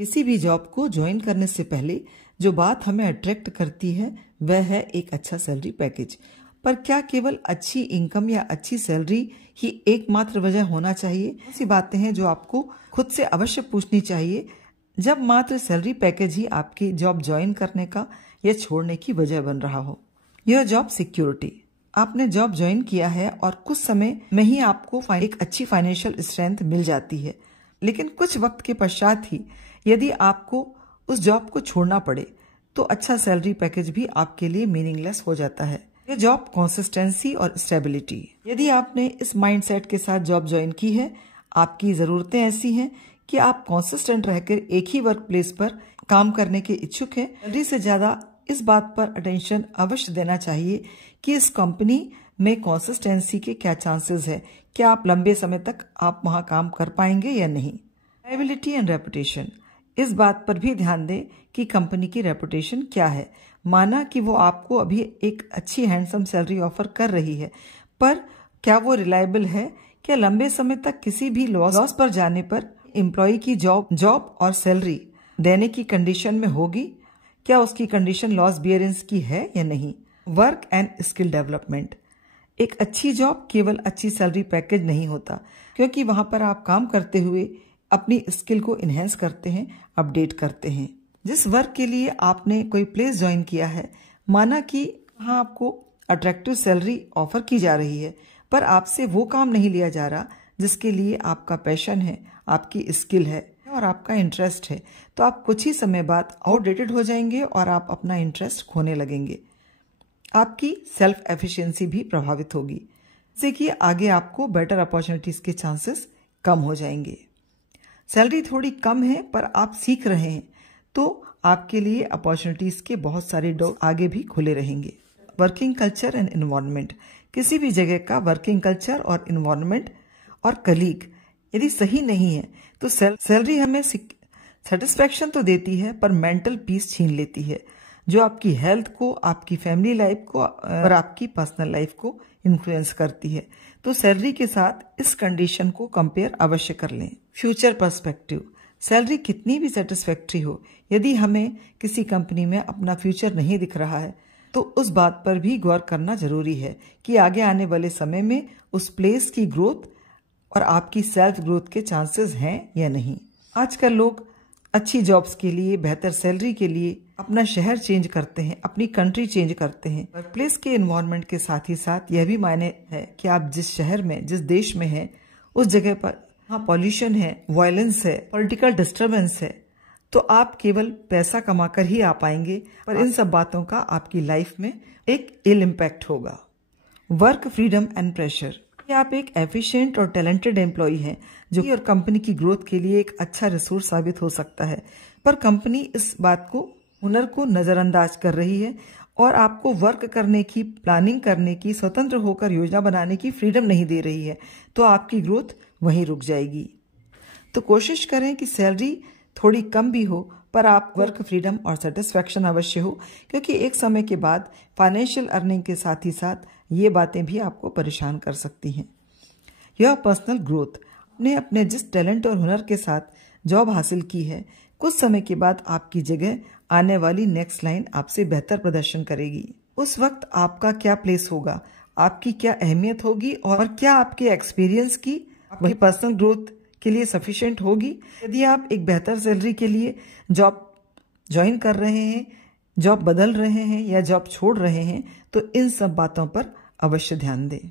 किसी भी जॉब को ज्वाइन करने से पहले जो बात हमें अट्रैक्ट करती है वह है एक अच्छा सैलरी पैकेज। पर क्या केवल अच्छी इनकम या अच्छी सैलरी ही एकमात्र वजह होना चाहिए? ऐसी बातें हैं जो आपको खुद से अवश्य पूछनी चाहिए जब मात्र सैलरी पैकेज ही आपकी जॉब ज्वाइन करने का या छोड़ने की वजह बन रहा हो। यह जॉब सिक्योरिटी। आपने जॉब ज्वाइन किया है और कुछ समय में ही आपको एक अच्छी फाइनेंशियल स्ट्रेंथ मिल जाती है, लेकिन कुछ वक्त के पश्चात ही यदि आपको उस जॉब को छोड़ना पड़े तो अच्छा सैलरी पैकेज भी आपके लिए मीनिंगलेस हो जाता है। यह जॉब कंसिस्टेंसी और स्टेबिलिटी। यदि आपने इस माइंडसेट के साथ जॉब ज्वाइन की है, आपकी जरूरतें ऐसी हैं कि आप कंसिस्टेंट रहकर एक ही वर्क प्लेस पर काम करने के इच्छुक हैं, सैलरी से ज्यादा इस बात पर अटेंशन अवश्य देना चाहिए कि इस कंपनी में कंसिस्टेंसी के क्या चांसेस है, क्या आप लंबे समय तक आप वहां काम कर पाएंगे या नहीं। Liability and reputation. इस बात पर भी ध्यान दें कि कंपनी की रेपुटेशन क्या है। माना कि वो आपको अभी एक अच्छी हैंडसम सैलरी ऑफर कर रही है, पर क्या वो रिलायबल है? क्या लंबे समय तक किसी भी लॉस पर जाने पर एम्प्लॉय की जॉब और सैलरी देने की कंडीशन में होगी? क्या उसकी कंडीशन लॉस बियरेंस की है या नहीं? Work and skill development. एक अच्छी जॉब केवल अच्छी सैलरी पैकेज नहीं होता, क्योंकि वहां पर आप काम करते हुए अपनी स्किल को इन्हेंस करते हैं, अपडेट करते हैं। जिस वर्क के लिए आपने कोई प्लेस ज्वाइन किया है, माना कि वहां आपको अट्रैक्टिव सैलरी ऑफर की जा रही है, पर आपसे वो काम नहीं लिया जा रहा जिसके लिए आपका पैशन है, आपकी स्किल है और आपका इंटरेस्ट है, तो आप कुछ ही समय बाद आउटडेटेड हो जाएंगे और आप अपना इंटरेस्ट खोने लगेंगे। आपकी सेल्फ एफिशिएंसी भी प्रभावित होगी, जिससे कि आगे आपको बेटर अपॉर्चुनिटीज के चांसेस कम हो जाएंगे। सैलरी थोड़ी कम है पर आप सीख रहे हैं, तो आपके लिए अपॉर्चुनिटीज के बहुत सारे डोर आगे भी खुले रहेंगे। Working culture and environment. किसी भी जगह का वर्किंग कल्चर और एनवायरनमेंट और कलीग यदि सही नहीं है तो सैलरी हमें सेटिस्फेक्शन तो देती है पर मेंटल पीस छीन लेती है, जो आपकी हेल्थ को, आपकी फैमिली लाइफ को और आपकी पर्सनल लाइफ को इन्फ्लुएंस करती है। तो सैलरी के साथ इस कंडीशन को कंपेयर अवश्य कर लें। Future perspective. सैलरी कितनी भी सेटिस्फैक्ट्री हो, यदि हमें किसी कंपनी में अपना फ्यूचर नहीं दिख रहा है तो उस बात पर भी गौर करना जरूरी है कि आगे आने वाले समय में उस प्लेस की ग्रोथ और आपकी सेल्फ ग्रोथ के चांसेस हैं या नहीं। आजकल लोग अच्छी जॉब्स के लिए, बेहतर सैलरी के लिए अपना शहर चेंज करते हैं, अपनी कंट्री चेंज करते हैं। वर्कप्लेस के एनवायरनमेंट के साथ ही साथ यह भी मायने है कि आप जिस शहर में, जिस देश में हैं, उस जगह पर हाँ पॉल्यूशन है, वायलेंस है, पॉलिटिकल डिस्टर्बेंस है, तो आप केवल पैसा कमाकर ही आ पाएंगे, पर इन सब बातों का आपकी लाइफ में एक इल इम्पैक्ट होगा। Work freedom and pressure. आप एक एफिशिएंट और टैलेंटेड एम्प्लॉय हैं जो और कंपनी की ग्रोथ के लिए एक अच्छा रिसोर्स साबित हो सकता है, पर कंपनी इस बात को, हुनर को नजरअंदाज कर रही है और आपको वर्क करने की, प्लानिंग करने की, स्वतंत्र होकर योजना बनाने की फ्रीडम नहीं दे रही है, तो आपकी ग्रोथ वहीं रुक जाएगी। तो कोशिश करें कि सैलरी थोड़ी कम भी हो पर आप वर्क फ्रीडम और सेटिस्फैक्शन अवश्य हो, क्योंकि एक समय के बाद फाइनेंशियल अर्निंग के साथ ही साथ ये बातें भी आपको परेशान कर सकती हैं। यह पर्सनल ग्रोथ। आपने अपने जिस टैलेंट और हुनर के साथ जॉब हासिल की है, कुछ समय के बाद आपकी जगह आने वाली नेक्स्ट लाइन आपसे बेहतर प्रदर्शन करेगी। उस वक्त आपका क्या प्लेस होगा, आपकी क्या अहमियत होगी और क्या आपके एक्सपीरियंस की, आपकी पर्सनल ग्रोथ के लिए सफिशिएंट होगी। यदि आप एक बेहतर सैलरी के लिए जॉब ज्वाइन कर रहे हैं, जॉब बदल रहे हैं या जॉब छोड़ रहे हैं, तो इन सब बातों पर अवश्य ध्यान दें।